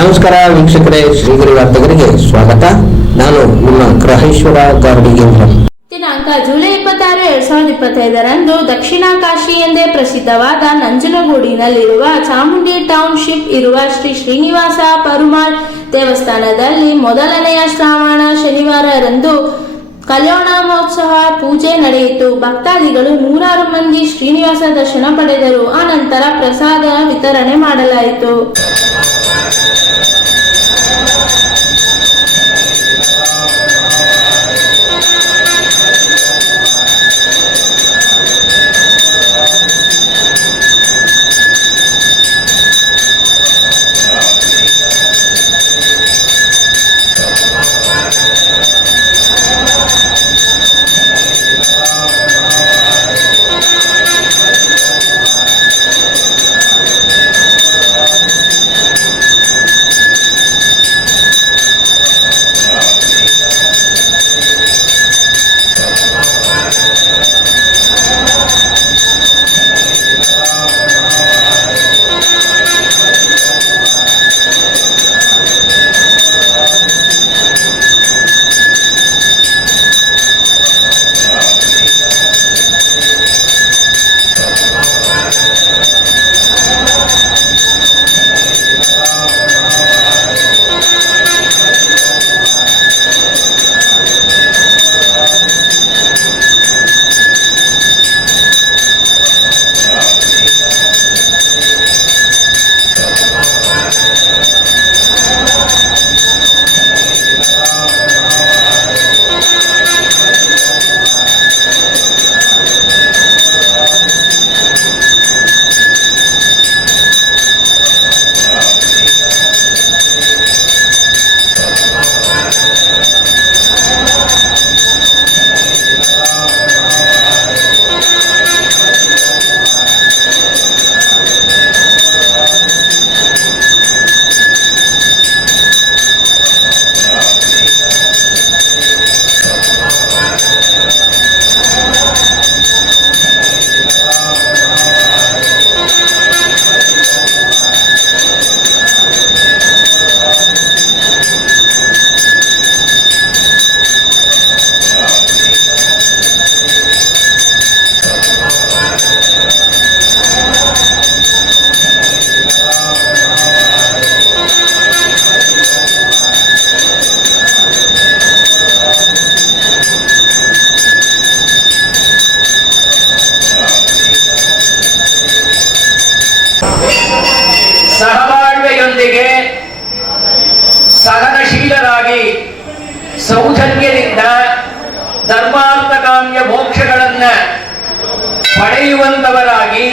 ನಮಸ್ಕಾರ ವೀಕ್ಷಕರೇ, ಶ್ರೀಗಿರಿ ವಾರ್ತೆಗರಿಗೆ ಸ್ವಾಗತ. ನಾನು ನಿಮ್ಮ ಗ್ರಹೇಶ್ವರ ಗಾರ್ಡಿಗೇಂದ್ರ ದಿನಾಂಕ ಜುಲೈ ಇಪ್ಪತ್ತಾರು, ಎರಡ್ ಸಾವಿರದ ಇಪ್ಪತ್ತೈದರಂದು ದಕ್ಷಿಣ ಕಾಶಿ ಎಂದೇ ಪ್ರಸಿದ್ಧವಾದ ನಂಜನಗೂಡಿನಲ್ಲಿರುವ ಚಾಮುಂಡಿ ಟೌನ್ಶಿಪ್ ಇರುವ ಶ್ರೀ ಶ್ರೀನಿವಾಸ ಪರುಮಾಳ್ ದೇವಸ್ಥಾನದಲ್ಲಿ ಮೊದಲನೆಯ ಶ್ರಾವಣ ಶನಿವಾರರಂದು ಕಲ್ಯಾಣ ಮಹೋತ್ಸವ ಪೂಜೆ ನಡೆಯಿತು. ಭಕ್ತಾದಿಗಳು ನೂರಾರು ಮಂದಿ ಶ್ರೀನಿವಾಸ ದರ್ಶನ ಪಡೆದರು. ಆನಂತರ ಪ್ರಸಾದ ವಿತರಣೆ ಮಾಡಲಾಯಿತು. ಪಡೆಯುವಂತವರಾಗಿ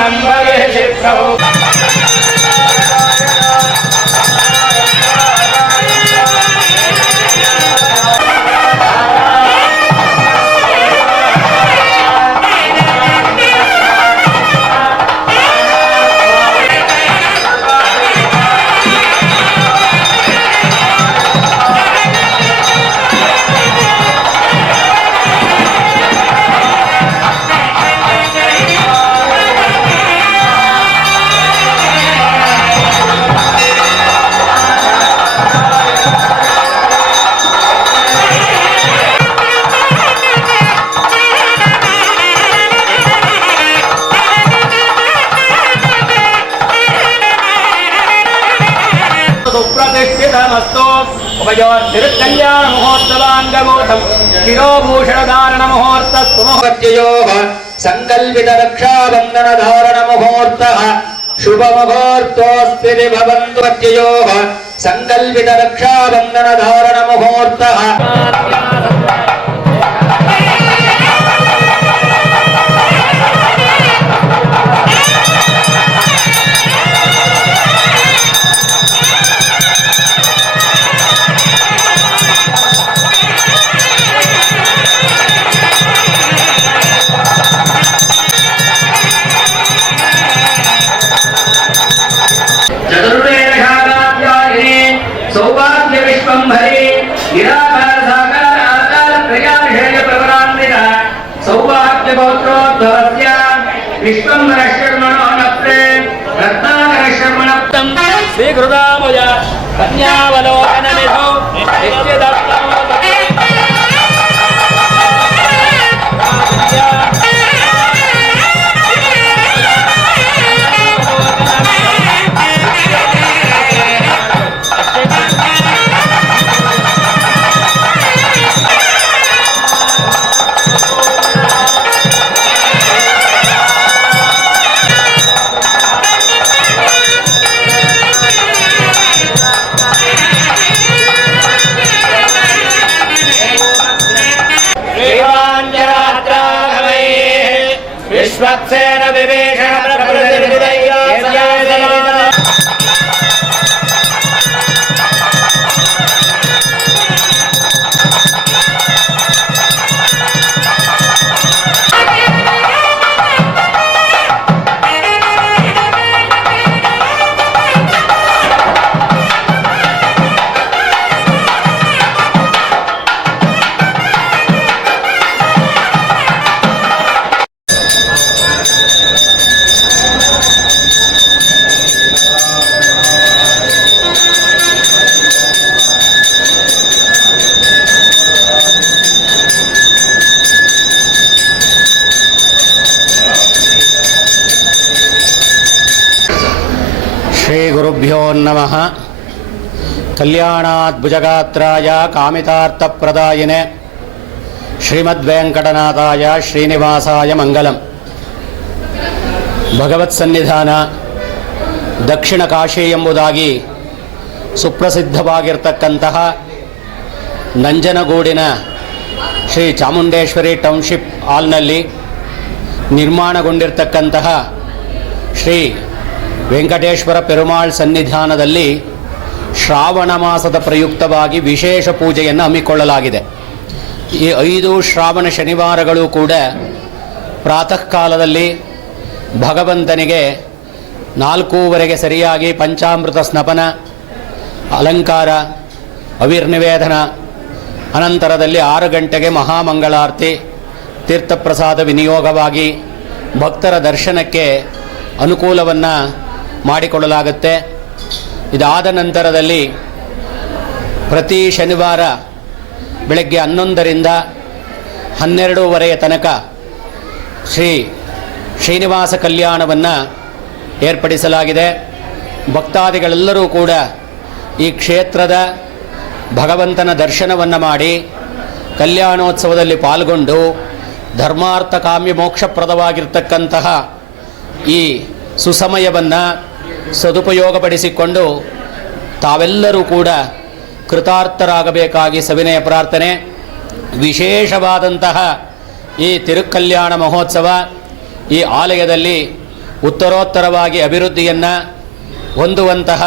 संभवे प्रभु శ్రీరామస్తు ఉపయోర్తిరుత్కల్యాణముహూర్తవాంగభూతం శిరోభూషణధారణ ముహూర్తస్తు మహోద్యయోగ సంకల్పిత రక్షాబంధన ధారణ ముహూర్త శుభముహూర్తోస్తి భవంతు సంకల్పిత రక్షాబంధన ధారణ ముహూర్త నిరాకార సాకార ఆకార క్రియావిషయ ప్రవరాన్విత సౌభాగ్య పౌత్రోద్భవస్య విశ్వం రక్షర్మణో నప్తే రత్నాకర శర్మణప్తం శ్రీకృతామయ కన్యావలోకన నిధో నిత్యదా ಕಲ್ಯಾಣಾದ್ಭುಜಗಾತ್ರಾಯ ಶ್ರೀಮದ್ ವೆಂಕಟನಾಥಾಯ ಶ್ರೀನಿವಾಸಾಯ ಮಂಗಲಂ ಭಗವತ್ ಸನ್ನಿಧಾನ ದಕ್ಷಿಣ ಕಾಶಿ ಎಂಬುದಾಗಿ ಸುಪ್ರಸಿದ್ಧವಾಗಿರ್ತಕ್ಕಂತಹ ನಂಜನಗೂಡಿನ ಶ್ರೀ ಚಾಮುಂಡೇಶ್ವರಿ ಟೌನ್ಶಿಪ್ ಹಾಲ್ನಲ್ಲಿ ನಿರ್ಮಾಣಗೊಂಡಿರ್ತಕ್ಕಂತಹ ಶ್ರೀ ವೆಂಕಟೇಶ್ವರ ಪೆರುಮಾಳ್ ಸನ್ನಿಧಾನದಲ್ಲಿ ಶ್ರಾವಣ ಮಾಸದ ಪ್ರಯುಕ್ತವಾಗಿ ವಿಶೇಷ ಪೂಜೆಯನ್ನು ಹಮ್ಮಿಕೊಳ್ಳಲಾಗಿದೆ. ಈ ಐದು ಶ್ರಾವಣ ಶನಿವಾರಗಳು ಕೂಡ ಪ್ರಾತಃ ಕಾಲದಲ್ಲಿ ಭಗವಂತನಿಗೆ ನಾಲ್ಕೂವರೆಗೆ ಸರಿಯಾಗಿ ಪಂಚಾಮೃತ ಸ್ನಪನ, ಅಲಂಕಾರ, ಅವಿರ್ನಿವೇದನ, ಅನಂತರದಲ್ಲಿ ಆರು ಗಂಟೆಗೆ ಮಹಾಮಂಗಳಾರತಿ, ತೀರ್ಥಪ್ರಸಾದ ವಿನಿಯೋಗವಾಗಿ ಭಕ್ತರ ದರ್ಶನಕ್ಕೆ ಅನುಕೂಲವನ್ನು ಮಾಡಿಕೊಳ್ಳಲಾಗುತ್ತೆ. ಇದಾದ ನಂತರದಲ್ಲಿ ಪ್ರತಿ ಶನಿವಾರ ಬೆಳಗ್ಗೆ ಹನ್ನೊಂದರಿಂದ ಹನ್ನೆರಡೂವರೆಯ ತನಕ ಶ್ರೀ ಶ್ರೀನಿವಾಸ ಕಲ್ಯಾಣವನ್ನು ಏರ್ಪಡಿಸಲಾಗಿದೆ. ಭಕ್ತಾದಿಗಳೆಲ್ಲರೂ ಕೂಡ ಈ ಕ್ಷೇತ್ರದ ಭಗವಂತನ ದರ್ಶನವನ್ನು ಮಾಡಿ ಕಲ್ಯಾಣೋತ್ಸವದಲ್ಲಿ ಪಾಲ್ಗೊಂಡು ಧರ್ಮಾರ್ಥ ಕಾಮ್ಯ ಮೋಕ್ಷಪ್ರದವಾಗಿರ್ತಕ್ಕಂತಹ ಈ ಸುಸಮಯವನ್ನು ಸದುಪಯೋಗಪಡಿಸಿಕೊಂಡು ತಾವೆಲ್ಲರೂ ಕೂಡ ಕೃತಾರ್ಥರಾಗಬೇಕಾಗಿ ಸವಿನಯ ಪ್ರಾರ್ಥನೆ, ವಿಶೇಷವಾದಂತಹ ಈ ತಿರುಕಲ್ಯಾಣ ಮಹೋತ್ಸವ, ಈ ಆಲಯದಲ್ಲಿ ಉತ್ತರೋತ್ತರವಾಗಿ ಅಭಿವೃದ್ಧಿಯನ್ನು ಹೊಂದುವಂತಹ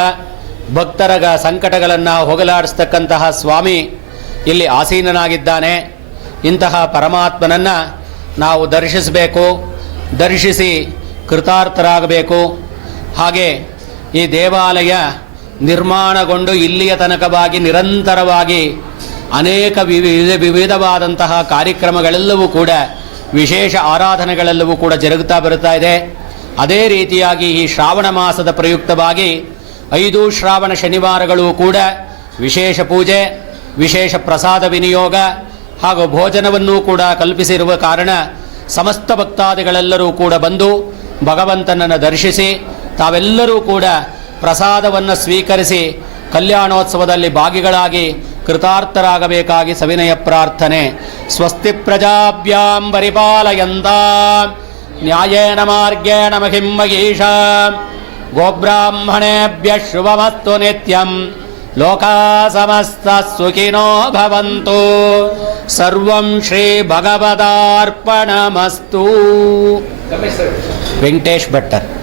ಭಕ್ತರ ಸಂಕಟಗಳನ್ನು ಹೋಗಲಾಡಿಸ್ತಕ್ಕಂತಹ ಸ್ವಾಮಿ ಇಲ್ಲಿ ಆಸೀನನಾಗಿದ್ದಾನೆ. ಇಂತಹ ಪರಮಾತ್ಮನನ್ನು ನಾವು ದರ್ಶಿಸಬೇಕು, ದರ್ಶಿಸಿ ಕೃತಾರ್ಥರಾಗಬೇಕು. ಹಾಗೆ ಈ ದೇವಾಲಯ ನಿರ್ಮಾಣಗೊಂಡು ಇಲ್ಲಿಯ ತನಕವಾಗಿ ನಿರಂತರವಾಗಿ ಅನೇಕ ವಿವಿಧ ವಿವಿಧವಾದಂತಹ ಕಾರ್ಯಕ್ರಮಗಳೆಲ್ಲವೂ ಕೂಡ, ವಿಶೇಷ ಆರಾಧನೆಗಳೆಲ್ಲವೂ ಕೂಡ ಜರುಗುತ್ತಾ ಬರುತ್ತಾ ಇದೆ. ಅದೇ ರೀತಿಯಾಗಿ ಈ ಶ್ರಾವಣ ಮಾಸದ ಪ್ರಯುಕ್ತವಾಗಿ ಐದು ಶ್ರಾವಣ ಶನಿವಾರಗಳು ಕೂಡ ವಿಶೇಷ ಪೂಜೆ, ವಿಶೇಷ ಪ್ರಸಾದ ವಿನಿಯೋಗ ಹಾಗೂ ಭೋಜನವನ್ನೂ ಕೂಡ ಕಲ್ಪಿಸಿರುವ ಕಾರಣ ಸಮಸ್ತ ಭಕ್ತಾದಿಗಳೆಲ್ಲರೂ ಕೂಡ ಬಂದು ಭಗವಂತನನ್ನು ದರ್ಶಿಸಿ ತಾವೆಲ್ಲರೂ ಕೂಡ ಪ್ರಸಾದವನ್ನು ಸ್ವೀಕರಿಸಿ ಕಲ್ಯಾಣೋತ್ಸವದಲ್ಲಿ ಭಾಗಿಗಳಾಗಿ ಕೃತಾರ್ಥರಾಗಬೇಕಾಗಿ ಸವಿನಯ ಪ್ರಾರ್ಥನೆ. ಸ್ವಸ್ತಿ ಪ್ರಜಾಭ್ಯಾಂ ಪರಿಪಾಲಯಂತ. ನ್ಯಾಯೇನ ಮಾರ್ಗೇಣ ಮಹಿಂ ಮಹೀಷ ಗೋಬ್ರಾಹ್ಮಣೇಭ್ಯ ಶುಭಮಸ್ತು ನಿತ್ಯಂ. ಲೋಕಾ ಸಮಸ್ತ ಸುಖಿನೋ ಭವಂತು. ಸರ್ವಂ ಶ್ರೀ ಭಗವದಾರ್ಪಣಮಸ್ತು. ವೆಂಕಟೇಶ್ ಭಟ್ಟರ್.